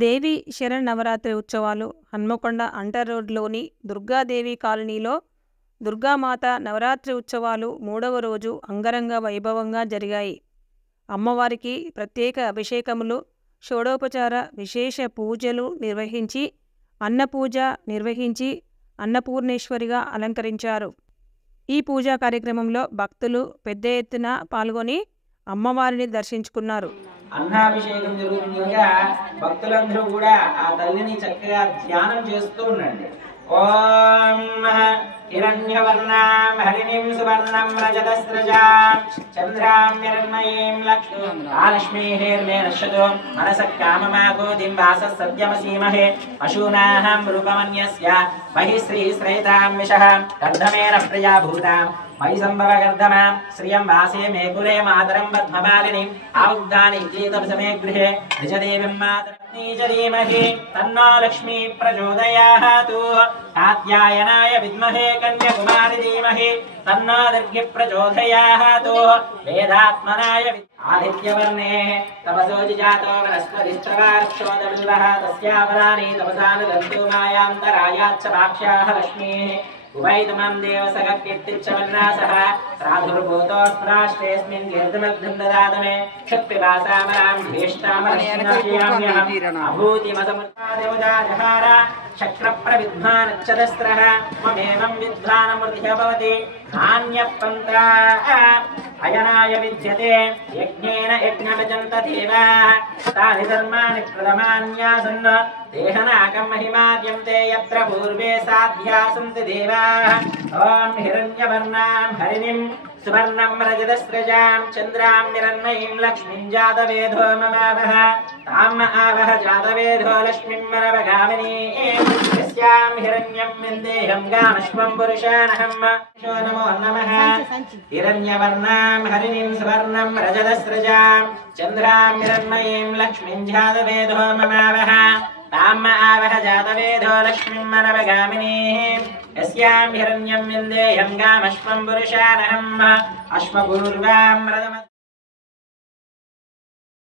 దేవి శరన్నవరాత్రి ఉత్సవాలు హన్మకొండ అంటర్ రోడ్లోని దుర్గాదేవి కాలనీలో దుర్గామాత నవరాత్రి ఉత్సవాలు 3వ రోజు అంగరంగ వైభవంగా జరిగాయి. అమ్మవారికి ప్రత్యేక అభిషేకములు, షోడోపచార విశేష పూజలు నిర్వహించి అన్నపూజ నిర్వహించి అన్నపూర్ణేశ్వరిగా అలంకరించారు. ఈ పూజా కార్యక్రమంలో భక్తులు పెద్ద ఎత్తున పాల్గొని అమ్మవారిని దర్శించుకున్నారు. అన్నాభిషేకం జరుగుతుంది కనుక భక్తులందరూ కూడా ఆ తల్లిని చక్కగా ధ్యానం చేస్తూ ఉండండి. ఓం హిరణ్యవర్ణాం హరిణీం సువర్ణం రజతస్రజాం చంద్రాం హిరణ్మయీం లక్ష్మీర్మే నశ్యతో మనసః కామమాగోదిం వాసః సత్యమసీమహే పశూనాహం రూపమన్యస్య మహి శ్రీ శ్రేతాం విషః గర్ధమేన ప్రియా భూతాం మయి సంభవగర్ధమాం శ్రియం వాసే మే కులే మాతరం పద్మపాలిని ఆవుద్ధాని గీతమే గృహే నిజదేవిం మాతరమీజరీమహి తన్నో లక్ష్మీ ప్రచోదయాతు కాత్యాయనాయ విద్మహే కన్యాకుమారి ధీమహి తన్నో దుర్గి ప్రచోదయాతు వేదాత్మనాయ ఆదిత్యవర్ణే తపసోజి జాతో వనస్పతిస్తవార్క్షోదవిల్వః తస్యాపరాని తపసానుగంతు మాయాంతరాయాచ్చ భాక్ష్యాః లక్ష్మీః ఉభయతమం దేవసగ కీర్తిచ్చవన్నాసః సాధుర్భూతోస్ప్రాశ్రేస్మిన్ కీర్తిమగ్ధం దదాతమే క్షత్పిపాసామరాం జ్యేష్ఠామరస్నాశయామ్యహం అభూతిమసముత్పాదేవదాజహార చక్రప్రవిద్వానచ్చదస్రః మమేవం విద్వానమూర్తిః భవతి నాన్యపంతా అయనాయ విద్యతే యజ్ఞేన యజ్ఞమజంత దేవాః తాని ధర్మాణి ప్రథమాన్యాసన్ దేహనాకం మహిమార్యం తే యత్ర పూర్వే సాధ్యాసంతి దేవాః. ఓం హిరణ్యవర్ణాం హరిణీం సువర్ణం రజతస్రజాం చంద్రాం హిరణ్మయీం లక్ష్మీం జాతవేదో మమావహ తాం ఆవహ జాతవేదో లక్ష్మీం వరవగామినీం యస్యాం హిరణ్యం విందేహం గామశ్వం పురుషానహం నమో నమః. హిరణ్యవర్ణాం హరిణీం సువర్ణం రజతస్రజాం చంద్రాం హిరణ్మయీం లక్ష్మీం జాతవేదో మమావహ తాం ఆవహ జాతవేదో లక్ష్మీం వరవగామినీం యస్యాం హిరణ్యం విందేహం గామశ్వం పురుషానహం అశ్వపూర్వాం రథమ